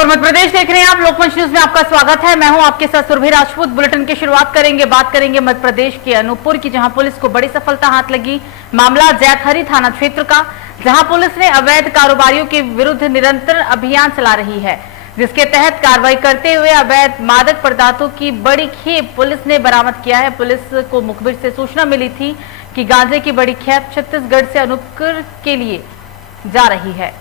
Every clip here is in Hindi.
खबर मध्य प्रदेश देख रहे हैं आप। लोकमंच न्यूज में आपका स्वागत है। मैं हूं आपके साथ सुरभि राजपूत। बुलेटिन की शुरुआत करेंगे, बात करेंगे मध्य प्रदेश के अनूपपुर की, जहां पुलिस को बड़ी सफलता हाथ लगी। मामला जैतहरी थाना क्षेत्र का, जहां पुलिस ने अवैध कारोबारियों के विरुद्ध निरंतर अभियान चला रही है, जिसके तहत कार्रवाई करते हुए अवैध मादक पदार्थों की बड़ी खेप पुलिस ने बरामद किया है। पुलिस को मुखबिर से सूचना मिली थी कि गांजे की बड़ी खेप छत्तीसगढ़ से अनूपपुर के लिए जा रही है।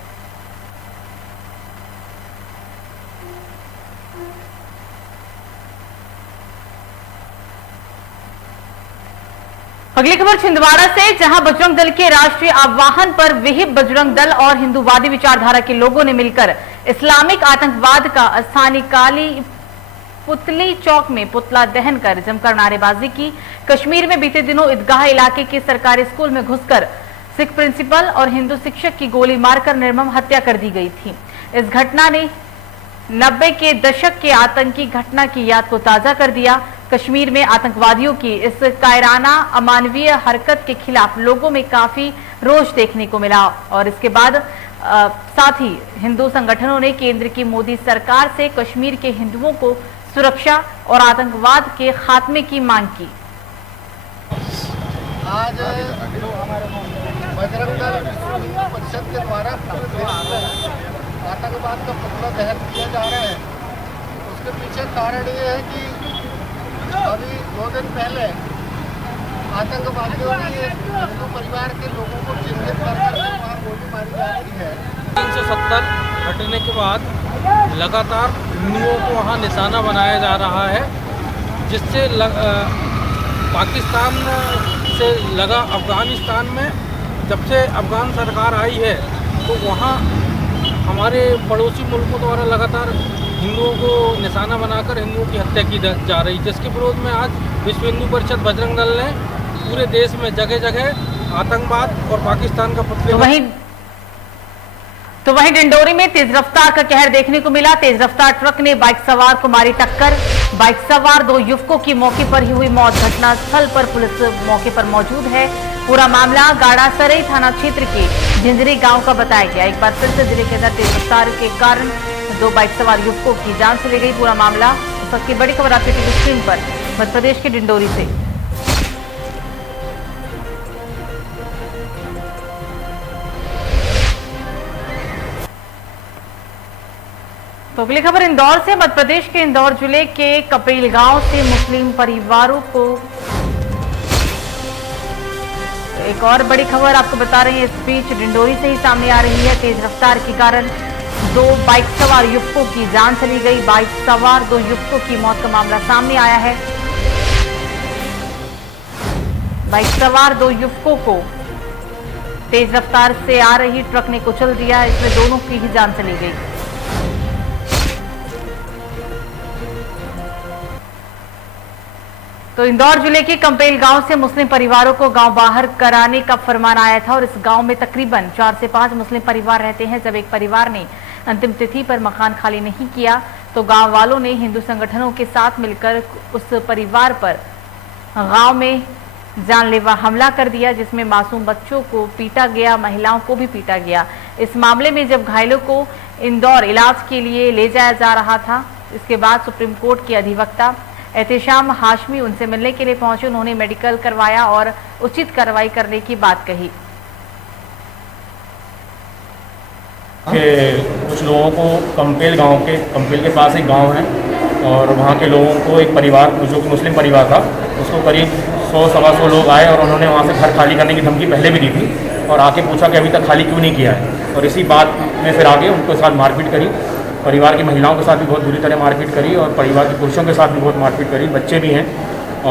अगली खबर छिंदवाड़ा से, जहां बजरंग दल के राष्ट्रीय आह्वान पर विहिप बजरंग दल और हिंदूवादी विचारधारा के लोगों ने मिलकर इस्लामिक आतंकवाद का स्थानीय काली पुतली चौक में पुतला दहन कर जमकर नारेबाजी की। कश्मीर में बीते दिनों ईदगाह इलाके के सरकारी स्कूल में घुसकर सिख प्रिंसिपल और हिंदू शिक्षक की गोली मारकर निर्मम हत्या कर दी गई थी। इस घटना ने 90 के दशक के आतंकी घटना की याद को ताजा कर दिया। कश्मीर में आतंकवादियों की इस कायराना अमानवीय हरकत के खिलाफ लोगों में काफी रोष देखने को मिला और इसके बाद साथ ही हिंदू संगठनों ने केंद्र की मोदी सरकार से कश्मीर के हिंदुओं को सुरक्षा और आतंकवाद के खात्मे की मांग की। आज बजरंग दल परिषद के द्वारा आतंकवाद का पुतला दहन किया जा रहा है। उसके पीछे कारण ये है कि अभी 2 दिन पहले आतंकवादियों ने हिंदू परिवार के लोगों को चिन्हित कर वहाँ गोली मारी जा रही है। 370 हटने के बाद लगातार हिंदुओं को वहाँ निशाना बनाया जा रहा है, जिससे पाकिस्तान से लगा अफगानिस्तान में जब से अफगान सरकार आई है तो वहाँ हमारे पड़ोसी मुल्कों द्वारा लगातार हिंदुओं को निशाना बनाकर हिंदुओं की हत्या की जा रही, जिसके विरोध में आज विश्व हिंदू परिषद बजरंग दल ने पूरे देश में जगह जगह आतंकवाद और पाकिस्तान का पुतले तो वहीं डिंडोरी में तेज रफ्तार का कहर देखने को मिला। तेज रफ्तार ट्रक ने बाइक सवार को मारी टक्कर। बाइक सवार 2 युवकों की मौके पर ही हुई मौत। घटनास्थल पर पुलिस मौके पर मौजूद है। पूरा मामला गाड़ासरई थाना क्षेत्र के झिंझरी गांव का बताया गया। एक बार फिर से जिले के अंदर तेज रफ्तार के कारण 2 बाइक सवार युवकों की जान चली गई। पूरा मामला, सबकी बड़ी खबर आपकी टीवी स्क्रीन पर मध्य प्रदेश के डिंडोरी से। तो अगली खबर इंदौर से। मध्य प्रदेश के इंदौर जिले के कपेल गांव से मुस्लिम परिवारों को एक और बड़ी खबर आपको बता रहे हैं। इस बीच डिंडोरी से ही सामने आ रही है। तेज रफ्तार के कारण 2 बाइक सवार युवकों की जान चली गई। बाइक सवार 2 युवकों की मौत का मामला सामने आया है। बाइक सवार 2 युवकों को तेज रफ्तार से आ रही ट्रक ने कुचल दिया। इसमें दोनों की ही जान चली गई। तो इंदौर जिले के कंपेल गांव से मुस्लिम परिवारों को गांव बाहर कराने का फरमान आया था और इस गांव में तकरीबन 4 से 5 मुस्लिम परिवार रहते हैं। जब एक परिवार ने अंतिम तिथि पर मकान खाली नहीं किया तो गांव वालों ने हिंदू संगठनों के साथ मिलकर उस परिवार पर गांव में जानलेवा हमला कर दिया, जिसमें मासूम बच्चों को पीटा गया, महिलाओं को भी पीटा गया। इस मामले में जब घायलों को इंदौर इलाज के लिए ले जाया जा रहा था, इसके बाद सुप्रीम कोर्ट के अधिवक्ता एहतेशाम हाशमी उनसे मिलने के लिए पहुंचे। उन्होंने मेडिकल करवाया और उचित कार्रवाई करने की बात कही। कुछ लोगों को कंपेल के पास एक गांव है और वहां के लोगों को एक परिवार, जो कि मुस्लिम परिवार था, उसको करीब 100-125 लोग आए और उन्होंने वहां से घर खाली करने की धमकी पहले भी दी थी और आके पूछा कि अभी तक खाली क्यों नहीं किया है। और इसी बात में फिर आगे उनके साथ मारपीट करी। परिवार की महिलाओं के साथ भी बहुत बुरी तरह मारपीट करी और परिवार के पुरुषों के साथ भी बहुत मारपीट करी। बच्चे भी हैं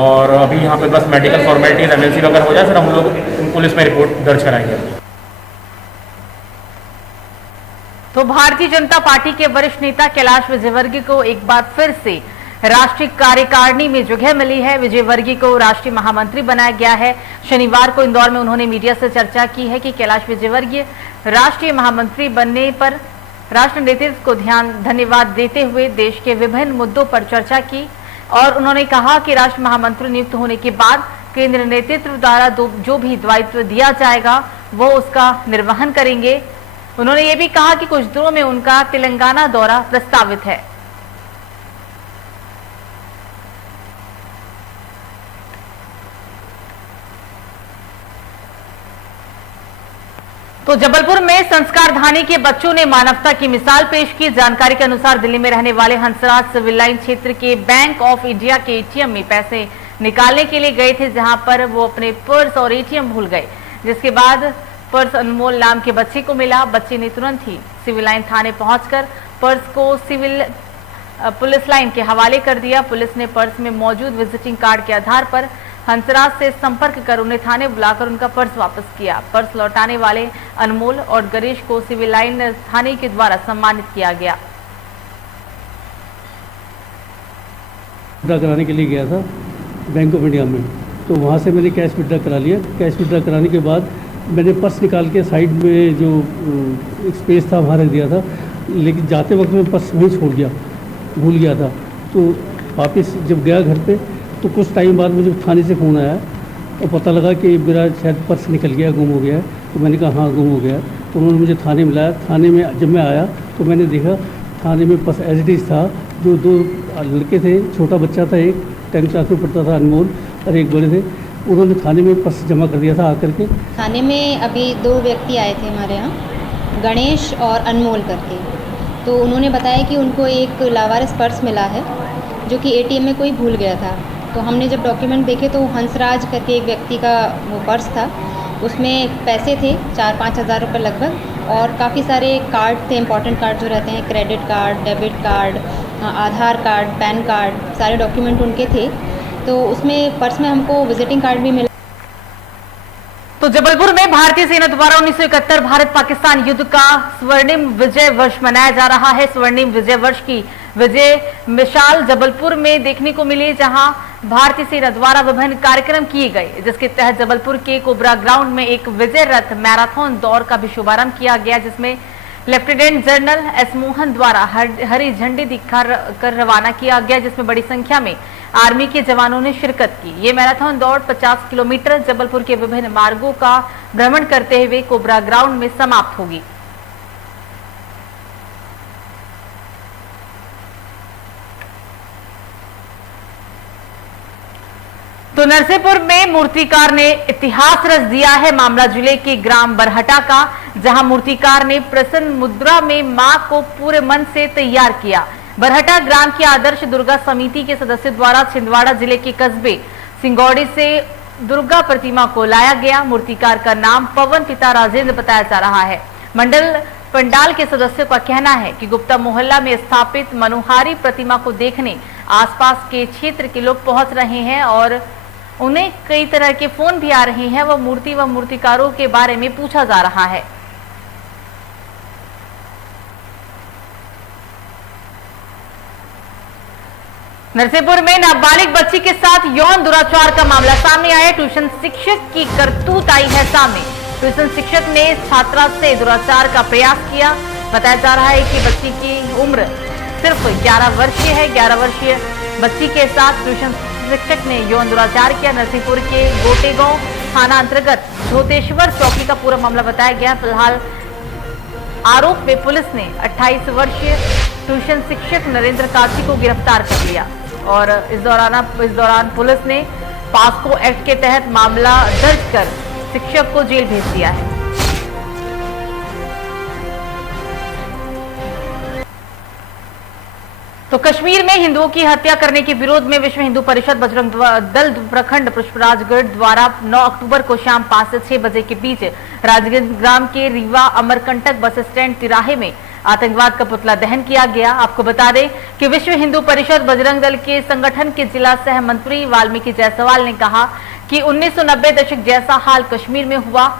और अभी यहाँ पे बस मेडिकल फॉर्मेलिटीज एमएलसी वगैरह हो जाए फिर हम लोग पुलिस में रिपोर्ट दर्ज कराएंगे। तो भारतीय जनता पार्टी के वरिष्ठ नेता कैलाश विजयवर्गीय को एक बार फिर से राष्ट्रीय कार्यकारिणी में जगह मिली है। विजयवर्गीय को राष्ट्रीय महामंत्री बनाया गया है। शनिवार को इंदौर में उन्होंने मीडिया से चर्चा की है कि कैलाश विजयवर्गीय राष्ट्रीय महामंत्री बनने पर राष्ट्र नेतृत्व को धन्यवाद देते हुए देश के विभिन्न मुद्दों पर चर्चा की और उन्होंने कहा कि राष्ट्र महामंत्री नियुक्त होने के बाद केंद्र नेतृत्व द्वारा जो भी दायित्व दिया जाएगा वो उसका निर्वहन करेंगे। उन्होंने ये भी कहा कि कुछ दिनों में उनका तेलंगाना दौरा प्रस्तावित है। तो जबलपुर में संस्कार धानी के बच्चों ने मानवता की मिसाल पेश की। जानकारी के अनुसार दिल्ली में रहने वाले हंसराज सिविल लाइन क्षेत्र के बैंक ऑफ इंडिया के एटीएम में पैसे निकालने के लिए गए थे, जहां पर वो अपने पर्स और एटीएम भूल गए, जिसके बाद पर्स अनमोल नाम के बच्चे को मिला। बच्चे ने तुरंत ही सिविल लाइन थाने पहुंचकर पर्स को पुलिस लाइन के हवाले कर दिया। पुलिस ने पर्स में मौजूद विजिटिंग कार्ड के आधार पर हंसराज से संपर्क कर उन्हें थाने बुलाकर उनका पर्स वापस किया। पर्स लौटाने वाले अनमोल और गणेश को सिविल लाइन थाने के द्वारा सम्मानित किया गया। विड्रॉ कराने के लिए गया था बैंक ऑफ इंडिया में, तो वहाँ से मैंने कैश विड्रॉ करा लिया। कैश विड्रॉ कराने के बाद मैंने पर्स निकाल के साइड में जो स्पेस था वहाँ रख दिया था, लेकिन जाते वक्त मैं पर्स वहीं छोड़ गया, भूल गया था। तो वापस जब गया घर पे तो कुछ टाइम बाद मुझे थाने से फ़ोन आया और पता लगा कि मेरा शायद पर्स निकल गया, गुम हो गया है। तो मैंने कहा हाँ गुम हो गया। तो उन्होंने मुझे थाने में लाया। थाने में जब मैं आया तो मैंने देखा थाने में पर्स एज इट इज़ था। जो दो लड़के थे, छोटा बच्चा था, एक 10th क्लास में पढ़ता था अनमोल, और एक बड़े थे, उन्होंने थाने में पर्स जमा कर दिया था आकर के। थाने में अभी 2 व्यक्ति आए थे हमारे यहाँ, गणेश और अनमोल करके। तो उन्होंने बताया कि उनको एक लावारिस पर्स मिला है जो कि एटीएम में कोई भूल गया था। तो हमने जब डॉक्यूमेंट देखे तो हंसराज करके एक व्यक्ति का वो पर्स था, उसमें पैसे थे 4-5 हज़ार रुपये लगभग, और काफ़ी सारे कार्ड थे, इंपॉर्टेंट कार्ड जो रहते हैं, क्रेडिट कार्ड, डेबिट कार्ड, आधार कार्ड, पैन कार्ड, सारे डॉक्यूमेंट उनके थे। तो उसमें पर्स में हमको विजिटिंग कार्ड भी मिला। तो जबलपुर में भारतीय सेना द्वारा 1971 भारत पाकिस्तान युद्ध का स्वर्णिम विजय वर्ष मनाया जा रहा है। स्वर्णिम विजय वर्ष की विजय मिसाल जबलपुर में देखने को मिली, जहां भारतीय सेना द्वारा विभिन्न कार्यक्रम किए गए, जिसके तहत जबलपुर के कोबरा ग्राउंड में एक विजय रथ मैराथन दौड़ का भी शुभारंभ किया गया, जिसमें लेफ्टिनेंट जनरल एस मोहन द्वारा हरी झंडी दिखाकर रवाना किया गया, जिसमें बड़ी संख्या में आर्मी के जवानों ने शिरकत की। ये मैराथन दौड़ 50 किलोमीटर जबलपुर के विभिन्न मार्गों का भ्रमण करते हुए कोबरा ग्राउंड में समाप्त होगी। तो नरसिंहपुर में मूर्तिकार ने इतिहास रच दिया है। मामला जिले के ग्राम बरहटा का, जहां मूर्तिकार ने प्रसन्न मुद्रा में मां को पूरे मन से तैयार किया। बरहटा ग्राम की आदर्श दुर्गा समिति के सदस्यों द्वारा छिंदवाड़ा जिले के कस्बे सिंगौड़ी से दुर्गा प्रतिमा को लाया गया। मूर्तिकार का नाम पवन पिता राजेंद्र बताया जा रहा है। मंडल पंडाल के सदस्यों का कहना है कि गुप्ता मोहल्ला में स्थापित मनोहारी प्रतिमा को देखने आसपास के क्षेत्र के लोग पहुंच रहे हैं और उन्हें कई तरह के फोन भी आ रहे हैं। वह मूर्ति व मूर्तिकारों के बारे में पूछा जा रहा है। नरसिंहपुर में नाबालिग बच्ची के साथ यौन दुराचार का मामला सामने आया। ट्यूशन शिक्षक की करतूत आई है सामने। ट्यूशन शिक्षक ने छात्रा से दुराचार का प्रयास किया। बताया जा रहा है कि बच्ची की उम्र सिर्फ 11 वर्षीय है। 11 वर्षीय बच्ची के साथ ट्यूशन शिक्षक ने यौन दुराचार किया। नरसिंहपुर के गोटेगांव थाना अंतर्गत धोतेश्वर चौकी का पूरा मामला बताया गया। फिलहाल आरोप में पुलिस ने 28 वर्षीय ट्यूशन शिक्षक नरेंद्र काची को गिरफ्तार कर लिया और इस दौरान पुलिस ने पास्को एक्ट के तहत मामला दर्ज कर शिक्षक को जेल भेज दिया है। तो कश्मीर में हिंदुओं की हत्या करने के विरोध में विश्व हिंदू परिषद बजरंग दल प्रखंड पुष्पराजगढ़ द्वारा 9 अक्टूबर को शाम 5 से 6 बजे के बीच राजगंज ग्राम के रीवा अमरकंटक बस स्टैंड तिराहे में आतंकवाद का पुतला दहन किया गया। आपको बता दें कि विश्व हिंदू परिषद बजरंग दल के संगठन के जिला सह मंत्री वाल्मीकि जायसवाल ने कहा कि 1990 दशक जैसा हाल कश्मीर में हुआ।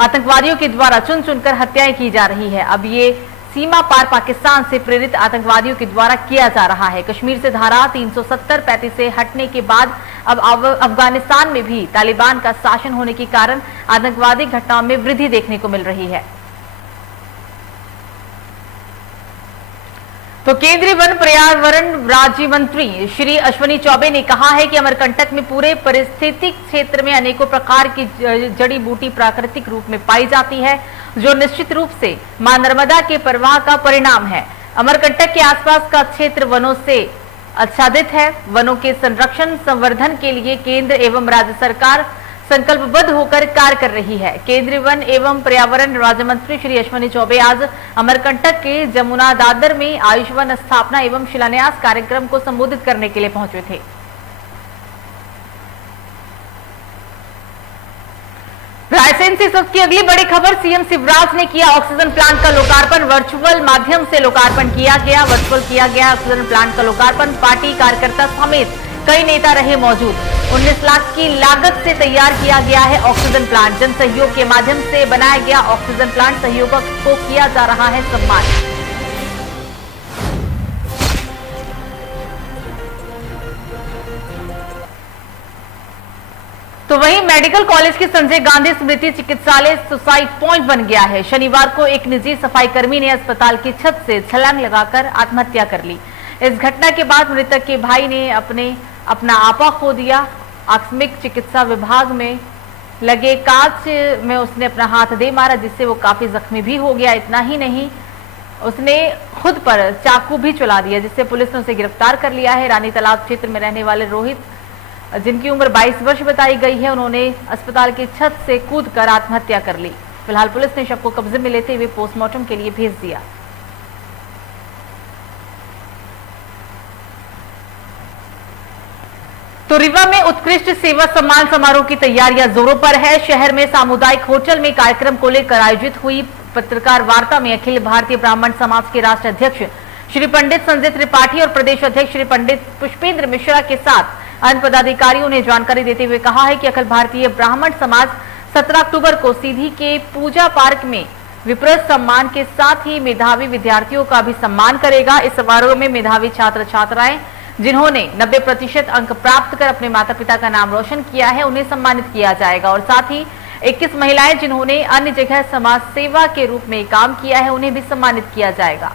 आतंकवादियों के द्वारा चुन चुनकर हत्याएं की जा रही है। अब ये सीमा पार पाकिस्तान से प्रेरित आतंकवादियोयों के द्वारा किया जा रहा है। कश्मीर से धारा 370-35 से हटने के बाद अब अफगानिस्तान में भी तालिबान का शासन होने के कारण आतंकवादी घटनाओं में वृद्धि देखने को मिल रही है। तो केंद्रीय वन पर्यावरण राज्य मंत्री श्री अश्विनी चौबे ने कहा है कि अमरकंटक में पूरे पारिस्थितिक क्षेत्र में अनेकों प्रकार की जड़ी बूटी प्राकृतिक रूप में पाई जाती है जो निश्चित रूप से मां नर्मदा के प्रवाह का परिणाम है। अमरकंटक के आसपास का क्षेत्र वनों से आच्छादित है। वनों के संरक्षण संवर्धन के लिए केंद्र एवं राज्य सरकार संकल्पबद्ध होकर कार्य कर रही है। केंद्रीय वन एवं पर्यावरण राज्य मंत्री श्री अश्विनी चौबे आज अमरकंटक के जमुना दादर में आयुष वन स्थापना एवं शिलान्यास कार्यक्रम को संबोधित करने के लिए पहुंचे थे। रायसेन से इस वक्त की अगली बड़ी खबर, सीएम शिवराज ने किया ऑक्सीजन प्लांट का लोकार्पण। वर्चुअल माध्यम से लोकार्पण किया गया। ऑक्सीजन प्लांट का लोकार्पण। पार्टी कार्यकर्ता समेत कई नेता रहे मौजूद। 19 लाख की लागत से तैयार किया गया है ऑक्सीजन प्लांट। जन सहयोग के माध्यम से बनाया गया ऑक्सीजन प्लांट। सहयोगों को किया जा रहा है सम्मान। तो वहीं मेडिकल कॉलेज के संजय गांधी स्मृति चिकित्सालय सुसाइड पॉइंट बन गया है। शनिवार को एक निजी सफाई कर्मी ने अस्पताल की छत से छलांग लगाकर आत्महत्या कर ली। इस घटना के बाद मृतक के भाई ने अपना आपा खो दिया। आकस्मिक चिकित्सा विभाग में लगे कांच में उसने अपना हाथ दे मारा, जिससे वो काफी जख्मी भी हो गया। इतना ही नहीं, उसने खुद पर चाकू भी चला दिया, जिससे पुलिस ने उसे गिरफ्तार कर लिया है। रानी तालाब क्षेत्र में रहने वाले रोहित, जिनकी उम्र 22 वर्ष बताई गई है, उन्होंने अस्पताल की छत से कूदकर आत्महत्या कर ली। फिलहाल पुलिस ने शव को कब्जे में लेते हुए पोस्टमार्टम के लिए भेज दिया। तो रीवा में उत्कृष्ट सेवा सम्मान समारोह की तैयारियां जोरों पर है। शहर में सामुदायिक होटल में कार्यक्रम को लेकर आयोजित हुई पत्रकार वार्ता में अखिल भारतीय ब्राह्मण समाज के राष्ट्रीय अध्यक्ष श्री पंडित संजय त्रिपाठी और प्रदेश अध्यक्ष श्री पंडित पुष्पेंद्र मिश्रा के साथ अन्य पदाधिकारियों ने जानकारी देते हुए कहा है कि अखिल भारतीय ब्राह्मण समाज 17 अक्टूबर को सीधी के पूजा पार्क में विप्रस्त सम्मान के साथ ही मेधावी विद्यार्थियों का भी सम्मान करेगा। इस समारोह में मेधावी छात्र छात्राएं जिन्होंने 90% अंक प्राप्त कर अपने माता पिता का नाम रोशन किया है, उन्हें सम्मानित किया जाएगा। और साथ ही 21 महिलाएं जिन्होंने अन्य जगह समाज सेवा के रूप में काम किया है, उन्हें भी सम्मानित किया जाएगा।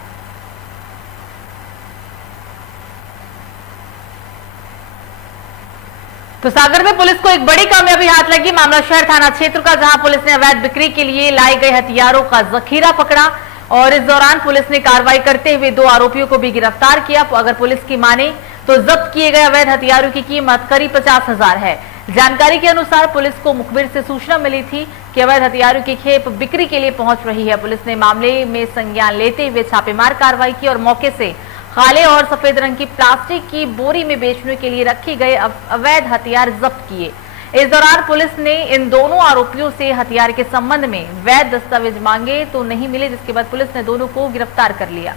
तो सागर में पुलिस को एक बड़ी कामयाबी हाथ लगी। मामला शहर थाना क्षेत्र का, जहां पुलिस ने अवैध बिक्री के लिए लाए गए हथियारों का जखीरा पकड़ा और इस दौरान पुलिस ने कार्रवाई करते हुए 2 आरोपियों को भी गिरफ्तार किया। अगर पुलिस की माने तो जब्त किए गए अवैध हथियारों की कीमत करीब 50,000 है। जानकारी के अनुसार पुलिस को मुखबिर से सूचना मिली थी कि अवैध हथियारों की खेप बिक्री के लिए पहुंच रही है। पुलिस ने मामले में संज्ञान लेते हुए छापेमार कार्रवाई की और मौके से काले और सफेद रंग की प्लास्टिक की बोरी में बेचने के लिए रखे गए अवैध हथियार जब्त किए। इस दौरान पुलिस ने इन दोनों आरोपियों से हथियार के संबंध में वैध दस्तावेज मांगे तो नहीं मिले, जिसके बाद पुलिस ने दोनों को गिरफ्तार कर लिया।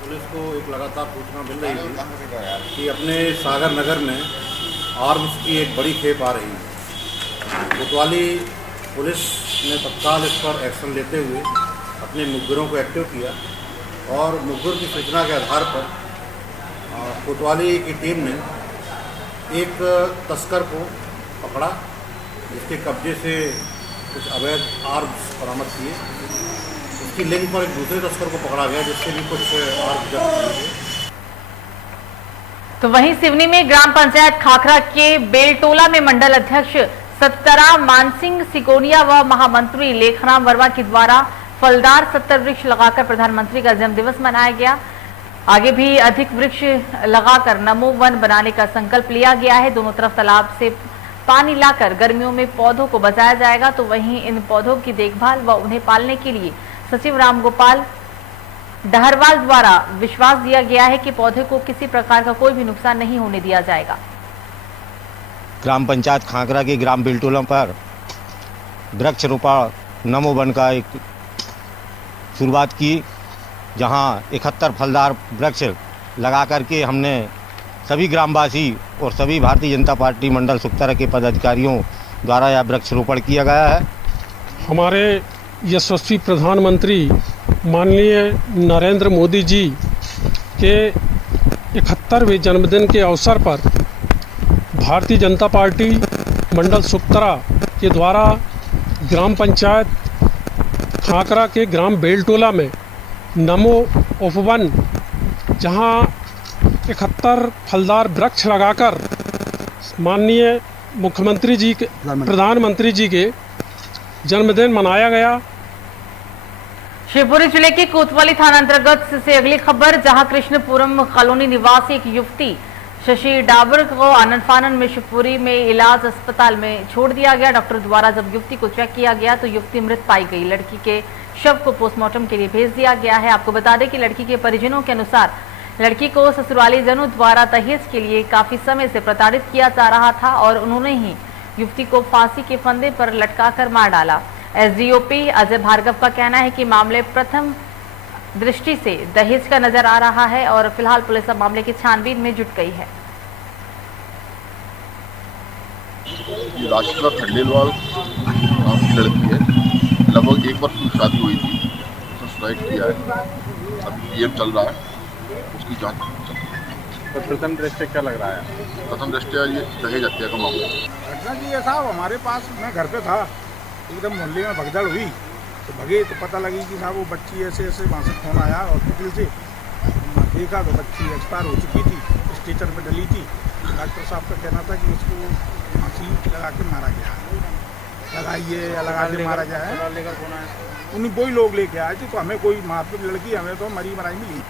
पुलिस को एक लगातार सूचना मिल रही थी कि अपने सागर नगर में आर्म्स की एक बड़ी खेप आ रही है। कोतवाली पुलिस ने तत्काल इस पर एक्शन लेते हुए अपने मुखबिरों को एक्टिव किया और मुखबिर की सूचना के आधार पर कोतवाली की टीम ने एक तस्कर को पकड़ा, जिसके कब्जे से कुछ अवैध आर्म्स बरामद किए। उसकी लिंक पर एक दूसरे तस्कर को पकड़ा गया, जिससे भी कुछ आर्म्स जब्त किए। तो वहीं सिवनी में ग्राम पंचायत खाखरा के बेलटोला में मंडल अध्यक्ष सत्तरा मानसिंह सिकोनिया व महामंत्री लेखराम वर्मा के द्वारा फलदार 70 वृक्ष लगाकर प्रधानमंत्री का जन्मदिवस मनाया गया। आगे भी अधिक वृक्ष लगाकर नमो वन बनाने का संकल्प लिया गया है। दोनों तरफ तालाब से पानी लाकर गर्मियों में पौधों को बचाया जाएगा। तो वहीं इन पौधों की देखभाल व उन्हें पालने के लिए सचिव रामगोपाल डहरवाल द्वारा विश्वास दिया गया है कि पौधे को किसी प्रकार का कोई भी नुकसान नहीं होने दिया जाएगा। ग्राम पंचायत खाकरा के ग्राम बिलटोला पर वृक्षारोपण नमो वन का एक शुरुआत की, जहां 71 फलदार वृक्ष लगा करके हमने सभी ग्रामवासी और सभी भारतीय जनता पार्टी मंडल सुक्तरा के पदाधिकारियों द्वारा यह वृक्षारोपण किया गया है। हमारे यशस्वी प्रधानमंत्री माननीय नरेंद्र मोदी जी के 71वें जन्मदिन के अवसर पर भारतीय जनता पार्टी मंडल सुक्तरा के द्वारा ग्राम पंचायत खाकरा के ग्राम बेलटोला में नमो उपवन, जहां 71 फलदार वृक्ष लगाकर माननीय मुख्यमंत्री जी के प्रधानमंत्री जी के जन्मदिन मनाया गया। शिवपुरी जिले के कोतवाली थाना अंतर्गत से अगली खबर, जहां कृष्णपुरम कॉलोनी निवासी एक युवती शशि डाबर को आनंद फानन में शिवपुरी में इलाज अस्पताल में छोड़ दिया गया। डॉक्टर द्वारा जब युवती को चेक किया गया तो युवती मृत पाई गई। लड़की के शव को पोस्टमार्टम के लिए भेज दिया गया है। आपको बता दें कि लड़की के परिजनों के अनुसार लड़की को ससुराली जनों द्वारा दहेज के लिए काफी समय से प्रताड़ित किया जा रहा था और उन्होंने ही युवती को फांसी के फंदे पर लटकाकर मार डाला। एसडीओपी अजय भार्गव का कहना है कि मामले प्रथम दृष्टि से दहेज का नजर आ रहा है और फिलहाल पुलिस अब मामले की छानबीन में जुट गई है। ये राशिका खंडेलवाल नाम की लड़की है, लगभग 1 वर्ष की शादी हुई थी, उसने सुसाइड किया है, अभी पीएम चल रहा है, उसकी जांच चल रही है। तो प्रथम दृष्टया क्या लग रहा है? प्रथम दृष्टया ये दहेज हत्या का मामला। घटना जी ऐसा हमारे पास, मैं घर पे था, एकदम मोहल्ले में भगदड़ हुई तो भगे तो पता लगी कि साहब वो बच्ची ऐसे ऐसे वहाँ से फोन आया हॉस्पिटल से, देखा तो बच्ची एक्सपायर हो चुकी थी, स्ट्रेचर पे डली थी। डॉक्टर साहब का कहना था कि उसको फांसी लगा के मारा गया, लगाइए या लगा के मारा गया है। उन्हीं वही लोग लेके आए थे, तो हमें कोई मारपीट लड़की, हमें तो मरी मराई मिली।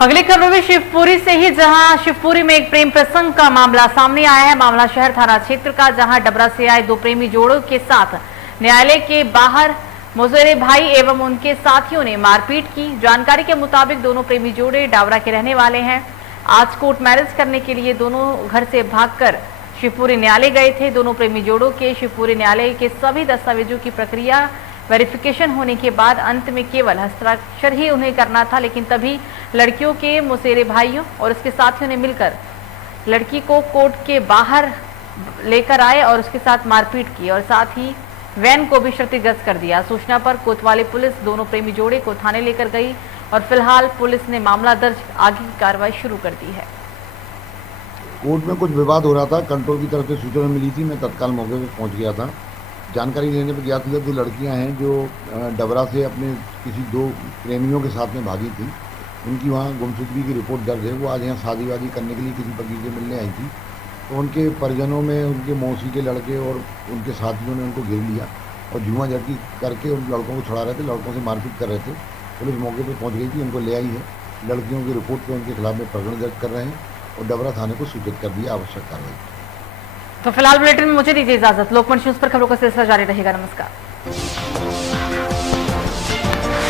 अगली खबर में शिवपुरी से ही, जहां शिवपुरी में एक प्रेम प्रसंग का मामला सामने आया है। मामला शहर थाना क्षेत्र का, जहां डबरा से आए 2 प्रेमी जोड़ों के साथ न्यायालय के बाहर मुसेरे भाई एवं उनके साथियों ने मारपीट की। जानकारी के मुताबिक दोनों प्रेमी जोड़े डावरा के रहने वाले हैं। आज कोर्ट मैरिज करने के लिए दोनों घर से भागकर शिवपुरी न्यायालय गए थे। दोनों प्रेमी जोड़ों के शिवपुरी न्यायालय के सभी दस्तावेजों की प्रक्रिया वेरिफिकेशन होने के बाद अंत में केवल हस्ताक्षर ही उन्हें करना था, लेकिन तभी लड़कियों के मुसेरे भाइयों और उसके साथियों ने मिलकर लड़की को कोर्ट के बाहर लेकर आए और उसके साथ मारपीट की और साथ ही वैन को भी क्षतिग्रस्त कर दिया। सूचना पर कोतवाली पुलिस दोनों प्रेमी जोड़े को थाने लेकर गई और फिलहाल पुलिस ने मामला दर्ज आगे की कार्रवाई शुरू कर दी है। कोर्ट में कुछ विवाद हो रहा था, कंट्रोल की तरफ से सूचना मिली थी, मैं तत्काल मौके पर पहुंच गया था। जानकारी लेने पर ज्ञात हुआ 2 लड़कियां हैं जो डबरा से अपने किसी 2 प्रेमियों के साथ में भागी थी। उनकी वहाँ गुमशुदगी की रिपोर्ट दर्ज है। वो आज यहाँ शादीवादी करने के लिए किसी वकील से मिलने आई थी, तो उनके परिजनों में उनके मौसी के लड़के और उनके साथियों ने उनको घेर लिया और जुआ झटकी करके उन लड़कों को छुड़ा रहे थे, लड़कों से मारपीट कर रहे थे। पुलिस मौके पर पहुँच गई थी, उनको ले आई है। लड़कियों की रिपोर्ट पर उनके खिलाफ में प्रकरण दर्ज कर रहे हैं और डबरा थाने को सूचित कर दिया आवश्यक कार्रवाई। तो फिलहाल बुलेटिन में मुझे दीजिए इजाजत। लोकमंच न्यूज पर खबरों का सिलसिला जारी रहेगा। नमस्कार।